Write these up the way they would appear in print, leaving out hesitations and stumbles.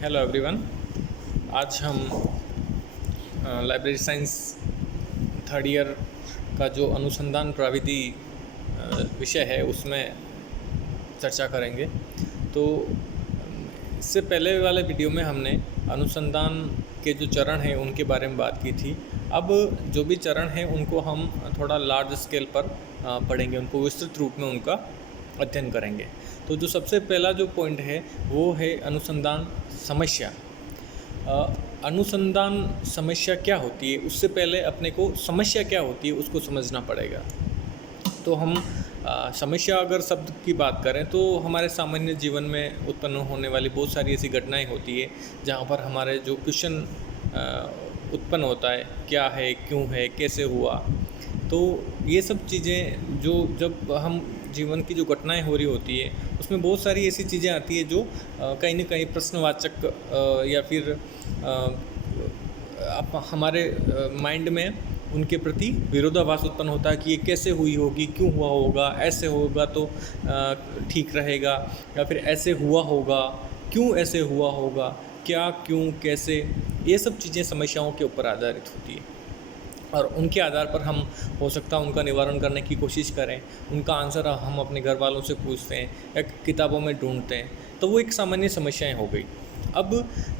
Hello everyone. आज हम library science third year का जो अनुसंधान प्रविधि विषय है उसमें चर्चा करेंगे। तो इससे पहले वाले वीडियो में हमने अनुसंधान के जो चरण हैं उनके बारे में बात की थी। अब जो भी चरण हैं उनको हम थोड़ा लार्ज स्केल पर पढ़ेंगे, उनको विस्तृत रूप में उनका अध्ययन करेंगे। तो जो सबसे पहला जो पॉइंट है वो है अनुसंधान समस्या। अनुसंधान समस्या क्या होती है, उससे पहले अपने को समस्या क्या होती है उसको समझना पड़ेगा। तो हम समस्या अगर शब्द की बात करें तो हमारे सामान्य जीवन में उत्पन्न होने वाली बहुत सारी ऐसी घटनाएं होती है जहाँ पर हमारे जो क्वेश्चन उत्पन्न होता है, क्या है, क्यों है, कैसे हुआ। तो ये सब चीज़ें जो जब हम जीवन की जो घटनाएं हो रही होती है उसमें बहुत सारी ऐसी चीज़ें आती है जो कहीं ना कहीं प्रश्नवाचक या फिर हमारे माइंड में उनके प्रति विरोधाभास उत्पन्न होता है कि ये कैसे हुई होगी, क्यों हुआ होगा, ऐसे होगा तो ठीक रहेगा, या फिर ऐसे हुआ होगा, क्यों ऐसे हुआ होगा, क्या, क्यों, कैसे। ये सब चीज़ें समस्याओं के ऊपर आधारित होती है और उनके आधार पर हम हो सकता है उनका निवारण करने की कोशिश करें। उनका आंसर हम अपने घर वालों से पूछते हैं या किताबों में ढूंढते हैं। तो वो एक सामान्य समस्याएं हो गई। अब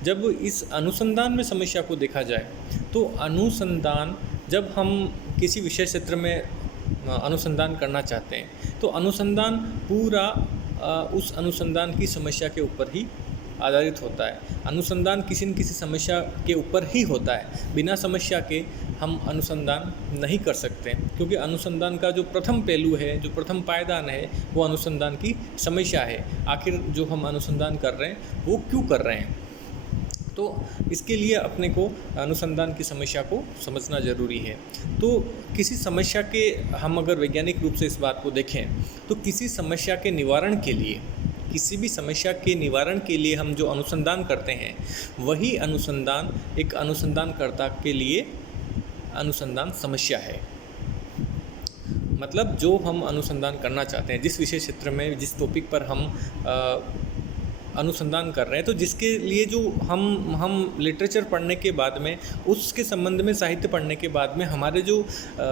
जब इस अनुसंधान में समस्या को देखा जाए तो अनुसंधान, जब हम किसी विषय क्षेत्र में अनुसंधान करना चाहते हैं तो अनुसंधान पूरा उस अनुसंधान की समस्या के ऊपर ही आधारित होता है। अनुसंधान किसी न किसी समस्या के ऊपर ही होता है। बिना समस्या के हम अनुसंधान नहीं कर सकते, क्योंकि अनुसंधान का जो प्रथम पहलू है, जो प्रथम पायदान है, वो अनुसंधान की समस्या है। आखिर जो हम अनुसंधान कर रहे हैं वो क्यों कर रहे हैं। तो इसके लिए अपने को अनुसंधान की समस्या को समझना ज़रूरी है। तो किसी समस्या के, हम अगर वैज्ञानिक रूप से इस बात को देखें तो किसी समस्या के निवारण के लिए, किसी भी समस्या के निवारण के लिए हम जो अनुसंधान करते हैं वही अनुसंधान एक अनुसंधानकर्ता के लिए अनुसंधान समस्या है। मतलब जो हम अनुसंधान करना चाहते हैं, जिस विषय क्षेत्र में, जिस टॉपिक पर हम अनुसंधान कर रहे हैं, तो जिसके लिए जो हम लिटरेचर पढ़ने के बाद में, उसके संबंध में साहित्य पढ़ने के बाद में हमारे जो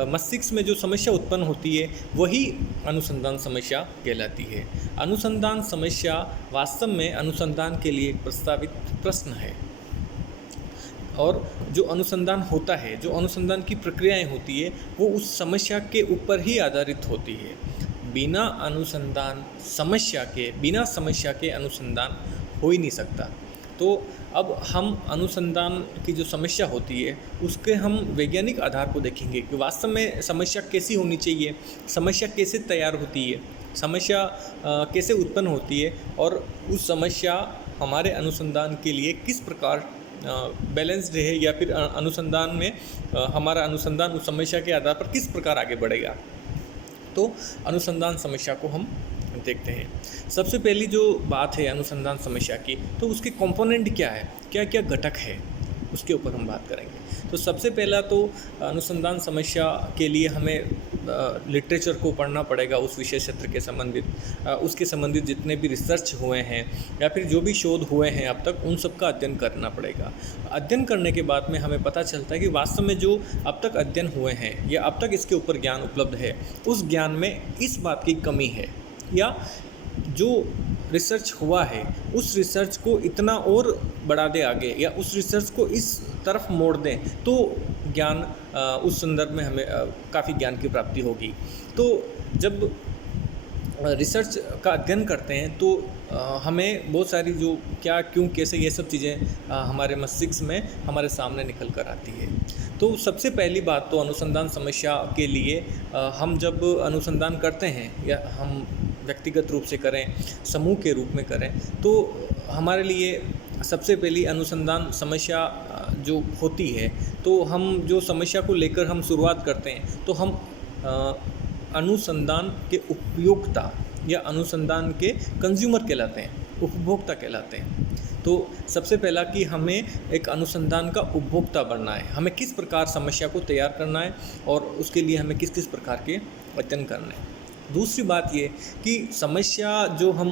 मस्तिष्क में जो समस्या उत्पन्न होती है वही अनुसंधान समस्या कहलाती है। अनुसंधान समस्या वास्तव में अनुसंधान के लिए एक प्रस्तावित प्रश्न है। और जो अनुसंधान होता है, जो अनुसंधान की प्रक्रियाएं होती है, वो उस समस्या के ऊपर ही आधारित होती है। बिना अनुसंधान समस्या के, बिना समस्या के अनुसंधान हो ही नहीं सकता। तो अब हम अनुसंधान की जो समस्या होती है उसके हम वैज्ञानिक आधार को देखेंगे कि वास्तव में समस्या कैसी होनी चाहिए, समस्या कैसे तैयार होती है, समस्या कैसे उत्पन्न होती है, और उस समस्या हमारे अनुसंधान के लिए किस प्रकार बैलेंस्ड है, या फिर अनुसंधान में हमारा अनुसंधान उस समस्या के आधार पर किस प्रकार आगे बढ़ेगा। तो अनुसंधान समस्या को हम देखते हैं। सबसे पहली जो बात है अनुसंधान समस्या की, तो उसके कंपोनेंट क्या है, क्या क्या घटक है, उसके ऊपर हम बात करेंगे। तो सबसे पहला तो अनुसंधान समस्या के लिए हमें लिटरेचर को पढ़ना पड़ेगा, उस विषय क्षेत्र के संबंधित, उसके संबंधित जितने भी रिसर्च हुए हैं या फिर जो भी शोध हुए हैं अब तक, उन सब का अध्ययन करना पड़ेगा। अध्ययन करने के बाद में हमें पता चलता है कि वास्तव में जो अब तक अध्ययन हुए हैं या अब तक इसके ऊपर ज्ञान उपलब्ध है, उस ज्ञान में इस बात की कमी है, या जो रिसर्च हुआ है उस रिसर्च को इतना और बढ़ा दे आगे, या उस रिसर्च को इस तरफ मोड़ दें, तो ज्ञान उस संदर्भ में हमें काफ़ी ज्ञान की प्राप्ति होगी। तो जब रिसर्च का अध्ययन करते हैं तो हमें बहुत सारी जो क्या, क्यों, कैसे, ये सब चीज़ें हमारे मस्तिष्क में हमारे सामने निकल कर आती है। तो सबसे पहली बात तो अनुसंधान समस्या के लिए हम जब अनुसंधान करते हैं, या हम व्यक्तिगत रूप से करें, समूह के रूप में करें, तो हमारे लिए सबसे पहली अनुसंधान समस्या जो होती है, तो हम जो समस्या को लेकर हम शुरुआत करते हैं तो हम अनुसंधान के उपयोक्ता या अनुसंधान के कंज्यूमर कहलाते हैं, उपभोक्ता कहलाते हैं। तो सबसे पहला कि हमें एक अनुसंधान का उपभोक्ता बनना है, हमें किस प्रकार समस्या को तैयार करना है और उसके लिए हमें किस किस प्रकार के अध्ययन करना है। दूसरी बात ये कि समस्या जो हम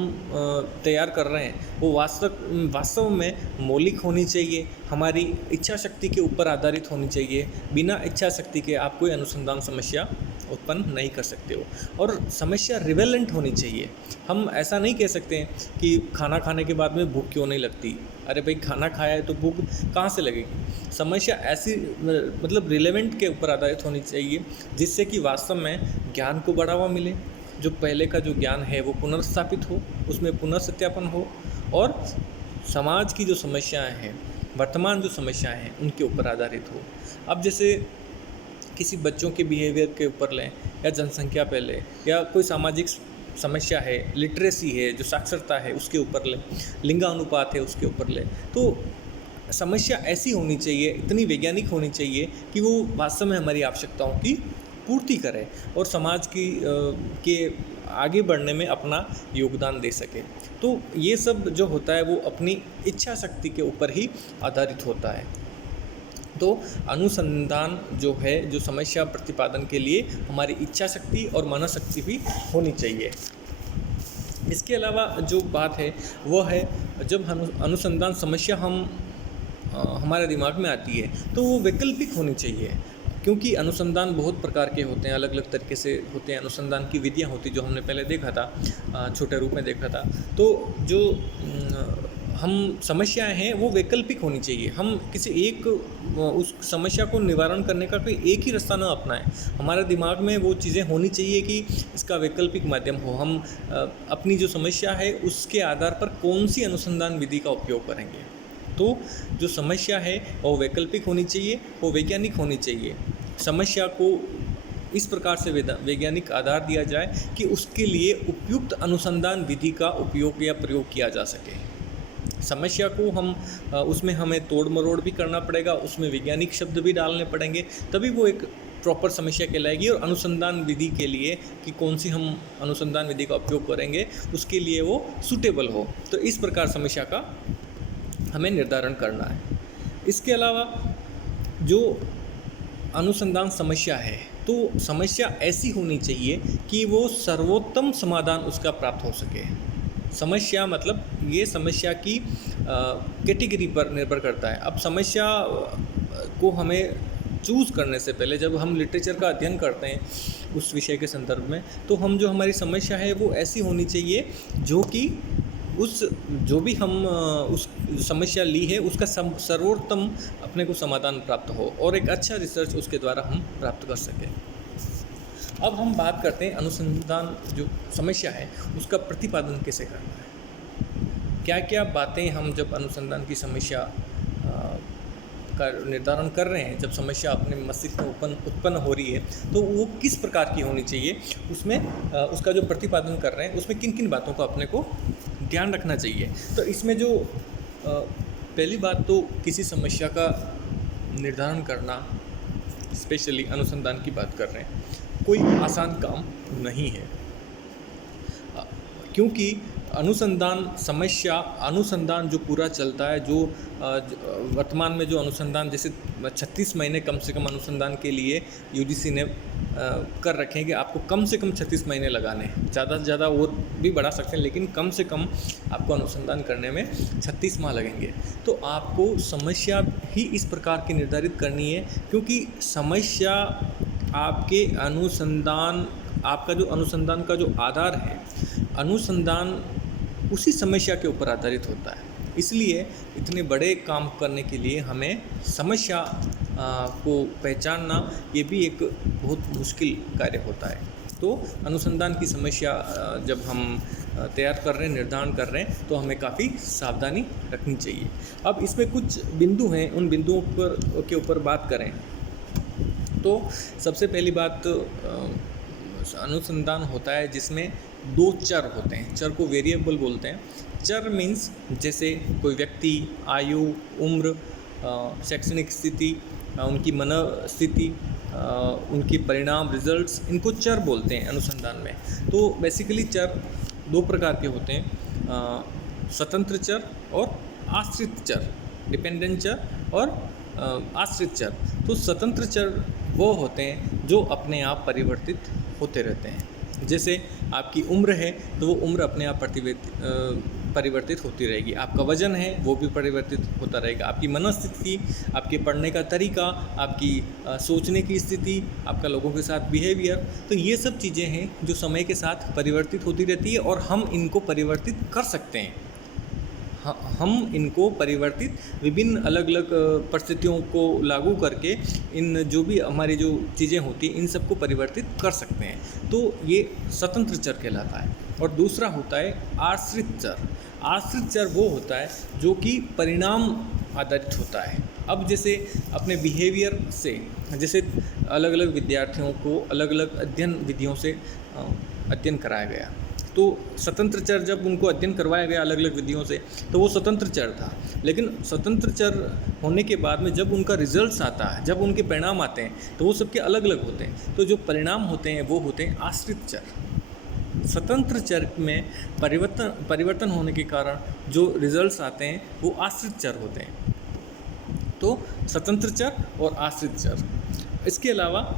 तैयार कर रहे हैं वो वास्तव में मौलिक होनी चाहिए, हमारी इच्छा शक्ति के ऊपर आधारित होनी चाहिए। बिना इच्छा शक्ति के आप कोई अनुसंधान समस्या उत्पन्न नहीं कर सकते हो। और समस्या रिवेलेंट होनी चाहिए। हम ऐसा नहीं कह सकते हैं कि खाना खाने के बाद में भूख क्यों नहीं लगती। अरे भाई, खाना खाया है तो भूख कहाँ से लगेगी। समस्या ऐसी मतलब रिलेवेंट के ऊपर आधारित होनी चाहिए जिससे कि वास्तव में ज्ञान को बढ़ावा मिले, जो पहले का जो ज्ञान है वो पुनर्स्थापित हो, उसमें पुनर्सत्यापन हो, और समाज की जो समस्याएं हैं, वर्तमान जो समस्याएं हैं, उनके ऊपर आधारित हो। अब जैसे किसी बच्चों के बिहेवियर के ऊपर लें, या जनसंख्या पे लें, या कोई सामाजिक समस्या है, लिटरेसी है, जो साक्षरता है उसके ऊपर लें, लिंगानुपात है उसके ऊपर लें, तो समस्या ऐसी होनी चाहिए, इतनी वैज्ञानिक होनी चाहिए कि वो वास्तव में हमारी आवश्यकताओं की पूर्ति करे और समाज की के आगे बढ़ने में अपना योगदान दे सके। तो ये सब जो होता है वो अपनी इच्छा शक्ति के ऊपर ही आधारित होता है। तो अनुसंधान जो है, जो समस्या प्रतिपादन के लिए हमारी इच्छा शक्ति और मनोशक्ति भी होनी चाहिए। इसके अलावा जो बात है वो है, जब अनुसंधान समस्या हमारे दिमाग में आती है तो वो वैकल्पिक होनी चाहिए, क्योंकि अनुसंधान बहुत प्रकार के होते हैं, अलग अलग तरीके से होते हैं। अनुसंधान की विधियाँ होती जो हमने पहले देखा था, छोटे रूप में देखा था। तो जो हम समस्याएं हैं वो वैकल्पिक होनी चाहिए। हम किसी एक उस समस्या को निवारण करने का कोई एक ही रास्ता ना अपनाएं। हमारे दिमाग में वो चीज़ें होनी चाहिए कि इसका वैकल्पिक माध्यम हो। हम अपनी जो समस्या है उसके आधार पर कौन सी अनुसंधान विधि का उपयोग करेंगे। तो जो समस्या है वो वैकल्पिक होनी चाहिए, वो वैज्ञानिक होनी चाहिए। समस्या को इस प्रकार से वैज्ञानिक आधार दिया जाए कि उसके लिए उपयुक्त अनुसंधान विधि का उपयोग या प्रयोग किया जा सके। समस्या को उसमें हमें तोड़ मरोड़ भी करना पड़ेगा, उसमें वैज्ञानिक शब्द भी डालने पड़ेंगे, तभी वो एक प्रॉपर समस्या कहलाएगी। और अनुसंधान विधि के लिए कि कौन सी हम अनुसंधान विधि का उपयोग करेंगे उसके लिए वो सूटेबल हो। तो इस प्रकार समस्या का हमें निर्धारण करना है। इसके अलावा जो अनुसंधान समस्या है, तो समस्या ऐसी होनी चाहिए कि वो सर्वोत्तम समाधान उसका प्राप्त हो सके। समस्या मतलब ये समस्या की कैटेगरी पर निर्भर करता है। अब समस्या को हमें चूज़ करने से पहले, जब हम लिटरेचर का अध्ययन करते हैं उस विषय के संदर्भ में, तो हम जो हमारी समस्या है वो ऐसी होनी चाहिए जो कि जो भी हम उस समस्या ली है उसका सर्वोत्तम अपने को समाधान प्राप्त हो और एक अच्छा रिसर्च उसके द्वारा हम प्राप्त कर सकें। अब हम बात करते हैं अनुसंधान जो समस्या है उसका प्रतिपादन कैसे करना है। क्या क्या बातें हम जब अनुसंधान की समस्या का निर्धारण कर रहे हैं, जब समस्या अपने मस्तिष्क में उत्पन्न हो रही है, तो वो किस प्रकार की होनी चाहिए, उसमें उसका जो प्रतिपादन कर रहे हैं उसमें किन किन बातों का अपने को ध्यान रखना चाहिए। तो इसमें जो पहली बात तो किसी समस्या का निर्धारण करना, स्पेशली अनुसंधान की बात कर रहे हैं, कोई आसान काम नहीं है, क्योंकि अनुसंधान जो पूरा चलता है, जो वर्तमान में जो अनुसंधान जैसे 36 महीने कम से कम अनुसंधान के लिए यूजीसी ने कर रखे हैं कि आपको कम से कम 36 महीने लगाने हैं। ज़्यादा से ज़्यादा और भी बढ़ा सकते हैं, लेकिन कम से कम आपको अनुसंधान करने में 36 माह लगेंगे। तो आपको समस्या ही इस प्रकार की निर्धारित करनी है, क्योंकि समस्या आपका जो अनुसंधान का जो आधार है, अनुसंधान उसी समस्या के ऊपर आधारित होता है। इसलिए इतने बड़े काम करने के लिए हमें समस्या को पहचानना ये भी एक बहुत मुश्किल कार्य होता है। तो अनुसंधान की समस्या जब हम तैयार कर रहे हैं, निर्धारण कर रहे हैं, तो हमें काफ़ी सावधानी रखनी चाहिए। अब इसमें कुछ बिंदु हैं, उन बिंदुओं के ऊपर बात करें तो सबसे पहली बात, अनुसंधान होता है जिसमें 2 चर होते हैं। चर को वेरिएबल बोलते हैं। चर मीन्स जैसे कोई व्यक्ति, आयु, उम्र, शैक्षणिक स्थिति, उनकी मनोस्थिति, उनके परिणाम, रिजल्ट्स, इनको चर बोलते हैं अनुसंधान में। तो बेसिकली चर 2 प्रकार के होते हैं, स्वतंत्र चर और आश्रित चर, डिपेंडेंट चर और आश्रित चर। तो स्वतंत्र चर वो होते हैं जो अपने आप परिवर्तित होते रहते हैं, जैसे आपकी उम्र है तो वो उम्र अपने आप परिवर्तित होती रहेगी, आपका वजन है वो भी परिवर्तित होता रहेगा, आपकी मनस्थिति, आपके पढ़ने का तरीका, आपकी सोचने की स्थिति, आपका लोगों के साथ बिहेवियर, तो ये सब चीज़ें हैं जो समय के साथ परिवर्तित होती रहती है और हम इनको परिवर्तित कर सकते हैं। हम इनको परिवर्तित विभिन्न अलग अलग परिस्थितियों को लागू करके इन जो भी हमारी जो चीज़ें होती हैं इन सबको परिवर्तित कर सकते हैं। तो ये स्वतंत्र चर कहलाता है। और दूसरा होता है आश्रित चर। आश्रित चर वो होता है जो कि परिणाम आधारित होता है। अब जैसे अपने बिहेवियर से, जैसे अलग अलग विद्यार्थियों को अलग अलग अध्ययन विधियों से अध्ययन कराया गया, तो स्वतंत्र चर जब उनको अध्ययन करवाया गया अलग अलग विधियों से तो वो स्वतंत्र चर था। लेकिन स्वतंत्र चर होने के बाद में जब उनका रिजल्ट्स आता है, जब उनके परिणाम आते हैं तो वो सबके अलग अलग होते हैं। तो जो परिणाम होते हैं वो होते हैं आश्रित चर। स्वतंत्र चर में परिवर्तन होने के कारण जो रिजल्ट्स आते हैं वो आश्रित चर होते हैं। तो स्वतंत्र चर और आश्रित चर। इसके अलावा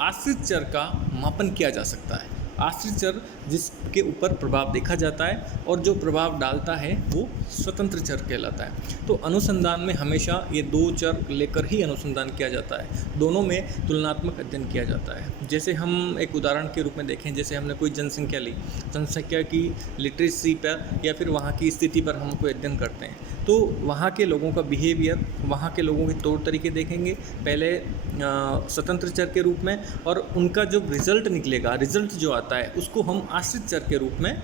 आश्रित चर का मापन किया जा सकता है। आश्रित चर जिसके ऊपर प्रभाव देखा जाता है और जो प्रभाव डालता है वो स्वतंत्र चर कहलाता है। तो अनुसंधान में हमेशा ये दो चर लेकर ही अनुसंधान किया जाता है, दोनों में तुलनात्मक अध्ययन किया जाता है। जैसे हम एक उदाहरण के रूप में देखें, जैसे हमने कोई जनसंख्या ली, जनसंख्या की लिटरेसी पर या फिर वहाँ की स्थिति पर हम कोई अध्ययन करते हैं, तो वहाँ के लोगों का बिहेवियर, वहाँ के लोगों के तौर तरीके देखेंगे पहले स्वतंत्र चर के रूप में, और उनका जो रिज़ल्ट निकलेगा, रिज़ल्ट जो आता है उसको हम आश्रित चर के रूप में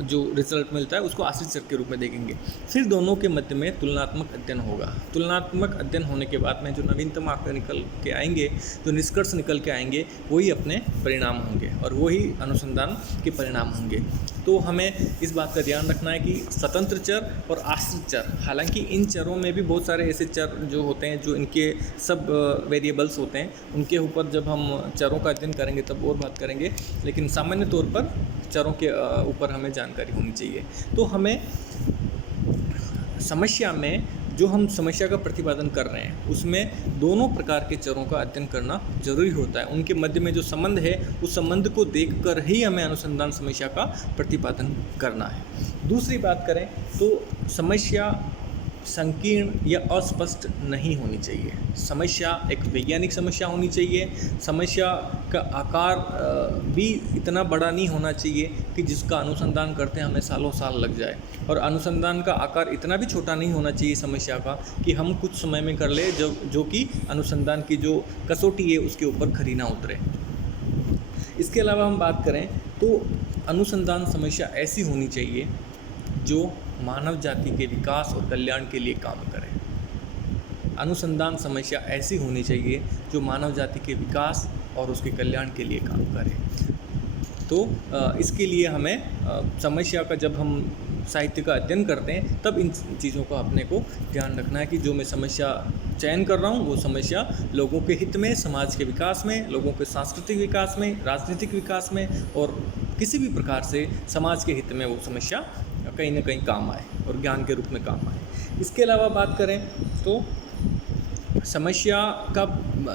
जो रिजल्ट मिलता है उसको आश्रित चर के रूप में देखेंगे। फिर दोनों के मध्य में तुलनात्मक अध्ययन होगा। तुलनात्मक अध्ययन होने के बाद में जो नवीनतम आंकड़े निकल के आएंगे, जो निष्कर्ष निकल के आएंगे, वही अपने परिणाम होंगे और वही अनुसंधान के परिणाम होंगे। तो हमें इस बात का ध्यान रखना है कि स्वतंत्र चर और आश्रित चर, हालांकि इन चरों में भी बहुत सारे ऐसे चर जो होते हैं जो इनके सब वेरिएबल्स होते हैं, उनके ऊपर जब हम चरों का अध्ययन करेंगे तब और बात करेंगे, लेकिन सामान्य तौर पर चरों के ऊपर हमें जानकारी होनी चाहिए। तो हमें समस्या में जो हम समस्या का प्रतिपादन कर रहे हैं उसमें दोनों प्रकार के चरों का अध्ययन करना जरूरी होता है। उनके मध्य में जो संबंध है उस संबंध को देखकर ही हमें अनुसंधान समस्या का प्रतिपादन करना है। दूसरी बात करें तो समस्या संकीर्ण या अस्पष्ट नहीं होनी चाहिए। समस्या एक वैज्ञानिक समस्या होनी चाहिए। समस्या का आकार भी इतना बड़ा नहीं होना चाहिए कि जिसका अनुसंधान करते हमें सालों साल लग जाए, और अनुसंधान का आकार इतना भी छोटा नहीं होना चाहिए समस्या का कि हम कुछ समय में कर ले, जो कि अनुसंधान की जो कसौटी है उसके ऊपर खरी ना उतरे। इसके अलावा हम बात करें तो अनुसंधान समस्या ऐसी होनी चाहिए जो मानव जाति के विकास और कल्याण के लिए काम करे। अनुसंधान समस्या ऐसी होनी चाहिए जो मानव जाति के विकास और उसके कल्याण के लिए काम करे। तो इसके लिए हमें समस्या का, जब हम साहित्य का अध्ययन करते हैं तब इन चीज़ों का अपने को ध्यान रखना है कि जो मैं समस्या चयन कर रहा हूँ वो समस्या लोगों के हित में, समाज के विकास में, लोगों के सांस्कृतिक विकास में, राजनीतिक विकास में और किसी भी प्रकार से समाज के हित में वो समस्या कहीं ना कहीं काम आए और ज्ञान के रूप में काम आए। इसके अलावा बात करें तो समस्या का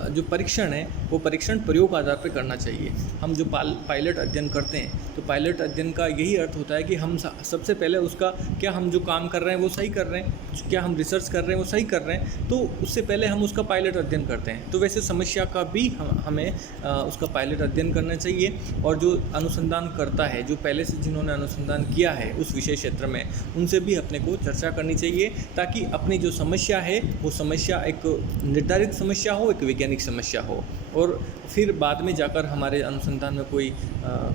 जो परीक्षण है वो परीक्षण प्रयोग आधार पर करना चाहिए। हम जो पायलट अध्ययन करते हैं तो पायलट अध्ययन का यही अर्थ होता है कि हम सबसे पहले उसका, क्या हम जो काम कर रहे हैं वो सही कर रहे हैं, क्या हम रिसर्च कर रहे हैं वो सही कर रहे हैं, तो उससे पहले हम उसका पायलट अध्ययन करते हैं। तो वैसे समस्या का भी हमें उसका पायलट अध्ययन करना चाहिए, और जो अनुसंधान करता है, जो पहले से जिन्होंने अनुसंधान किया है उस विषय क्षेत्र में, उनसे भी अपने को चर्चा करनी चाहिए, ताकि अपनी जो समस्या है वो समस्या एक निर्धारित समस्या हो, एक वैज्ञानिक समस्या हो, और फिर बाद में जाकर हमारे अनुसंधान में कोई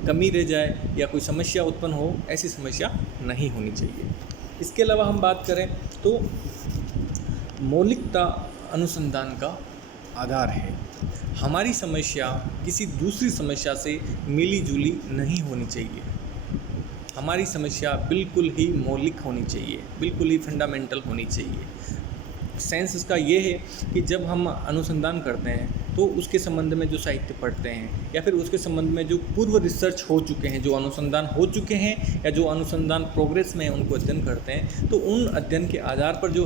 कमी रह जाए या कोई समस्या उत्पन्न हो, ऐसी समस्या नहीं होनी चाहिए। इसके अलावा हम बात करें तो मौलिकता अनुसंधान का आधार है। हमारी समस्या किसी दूसरी समस्या से मिली जुली नहीं होनी चाहिए। हमारी समस्या बिल्कुल ही मौलिक होनी चाहिए, बिल्कुल ही फंडामेंटल होनी चाहिए। सेंस इसका ये है कि जब हम अनुसंधान करते हैं तो उसके संबंध में जो साहित्य पढ़ते हैं या फिर उसके संबंध में जो पूर्व रिसर्च हो चुके हैं, जो अनुसंधान हो चुके हैं या जो अनुसंधान प्रोग्रेस में है, उनको अध्ययन करते हैं, तो उन अध्ययन के आधार पर जो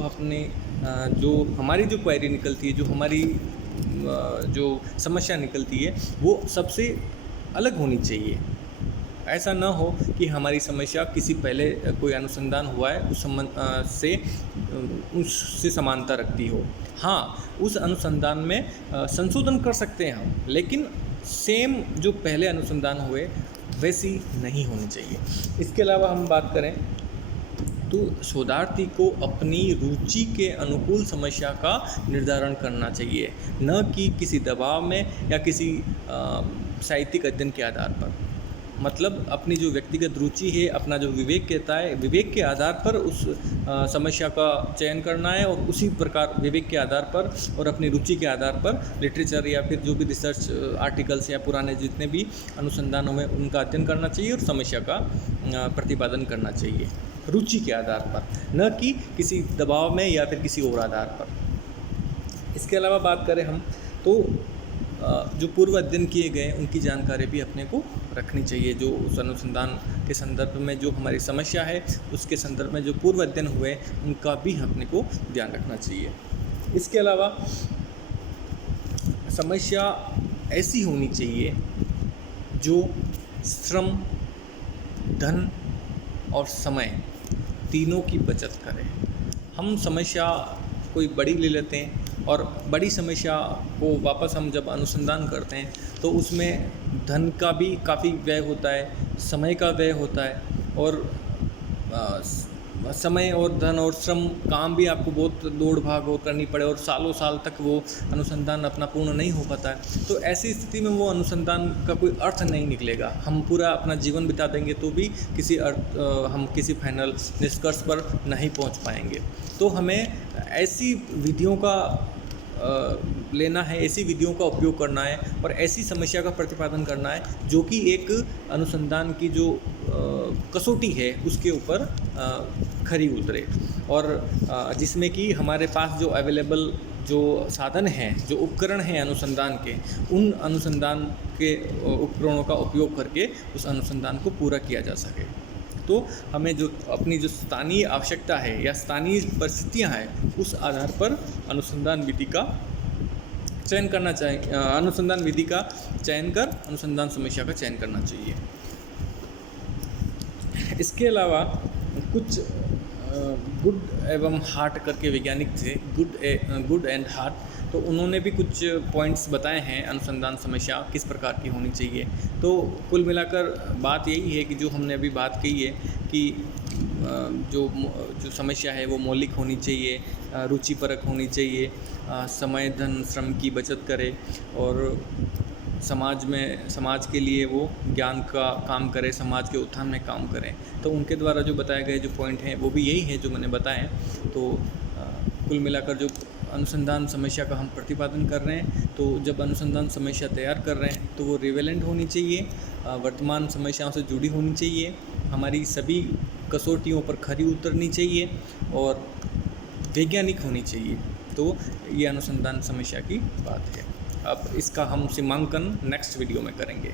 हमारी जो क्वेरी निकलती है, जो हमारी जो समस्या निकलती है, वो सबसे अलग होनी चाहिए। ऐसा ना हो कि हमारी समस्या किसी पहले कोई अनुसंधान हुआ है उस संबंध से उससे समानता रखती हो। हाँ, उस अनुसंधान में संशोधन कर सकते हैं हम, लेकिन सेम जो पहले अनुसंधान हुए वैसी नहीं होनी चाहिए। इसके अलावा हम बात करें तो शोधार्थी को अपनी रुचि के अनुकूल समस्या का निर्धारण करना चाहिए, न कि किसी दबाव में या किसी साहित्यिक अध्ययन के आधार पर। मतलब अपनी जो व्यक्तिगत रुचि है, अपना जो विवेक कहता है, विवेक के आधार पर उस समस्या का चयन करना है और उसी प्रकार विवेक के आधार पर और अपनी रुचि के आधार पर लिटरेचर या फिर जो भी रिसर्च आर्टिकल्स या पुराने जितने भी अनुसंधान हुए उनका अध्ययन करना चाहिए और समस्या का प्रतिपादन करना चाहिए रुचि के आधार पर, न कि किसी दबाव में या फिर किसी और आधार पर। इसके अलावा बात करें हम तो जो पूर्व अध्ययन किए गए उनकी जानकारी भी अपने को रखनी चाहिए। जो उस अनुसंधान के संदर्भ में जो हमारी समस्या है उसके संदर्भ में जो पूर्व अध्ययन हुए उनका भी अपने को ध्यान रखना चाहिए। इसके अलावा समस्या ऐसी होनी चाहिए जो श्रम, धन और समय तीनों की बचत करे। हम समस्या कोई बड़ी ले लेते हैं और बड़ी समस्या को वापस हम जब अनुसंधान करते हैं तो उसमें धन का भी काफ़ी व्यय होता है, समय का व्यय होता है और समय और धन और श्रम काम भी आपको बहुत दौड़ भाग और करनी पड़े और सालों साल तक वो अनुसंधान अपना पूर्ण नहीं हो पाता है। तो ऐसी स्थिति में वो अनुसंधान का कोई अर्थ नहीं निकलेगा। हम पूरा अपना जीवन बिता देंगे तो भी हम किसी फाइनल निष्कर्ष पर नहीं पहुंच पाएंगे। तो हमें ऐसी विधियों का लेना है, ऐसी विधियों का उपयोग करना है और ऐसी समस्या का प्रतिपादन करना है जो कि एक अनुसंधान की जो कसौटी है उसके ऊपर खरी उतरे और जिसमें कि हमारे पास जो अवेलेबल जो साधन हैं, जो उपकरण हैं अनुसंधान के, उन अनुसंधान के उपकरणों का उपयोग करके उस अनुसंधान को पूरा किया जा सके। तो हमें जो अपनी जो स्थानीय आवश्यकता है या स्थानीय परिस्थितियां हैं उस आधार पर अनुसंधान विधि का चयन करना चाहिए, अनुसंधान विधि का चयन कर अनुसंधान समस्या का चयन करना चाहिए। इसके अलावा कुछ गुड एवं हार्ट करके वैज्ञानिक थे, गुड एंड हार्ट, तो उन्होंने भी कुछ पॉइंट्स बताए हैं अनुसंधान समस्या किस प्रकार की होनी चाहिए। तो कुल मिलाकर बात यही है कि जो हमने अभी बात की है कि जो समस्या है वो मौलिक होनी चाहिए, रुचिपरक होनी चाहिए, समय धन श्रम की बचत करे और समाज के लिए वो ज्ञान का काम करे, समाज के उत्थान में काम करें। तो उनके द्वारा जो बताए गए जो पॉइंट हैं वो भी यही है जो मैंने बताए। तो कुल मिलाकर जो अनुसंधान समस्या का हम प्रतिपादन कर रहे हैं, तो जब अनुसंधान समस्या तैयार कर रहे हैं तो वो रिवेलेंट होनी चाहिए, वर्तमान समस्याओं से जुड़ी होनी चाहिए, हमारी सभी कसौटियों पर खरी उतरनी चाहिए और वैज्ञानिक होनी चाहिए। तो ये अनुसंधान समस्या की बात है। अब इसका हम सीमांकन नेक्स्ट वीडियो में करेंगे।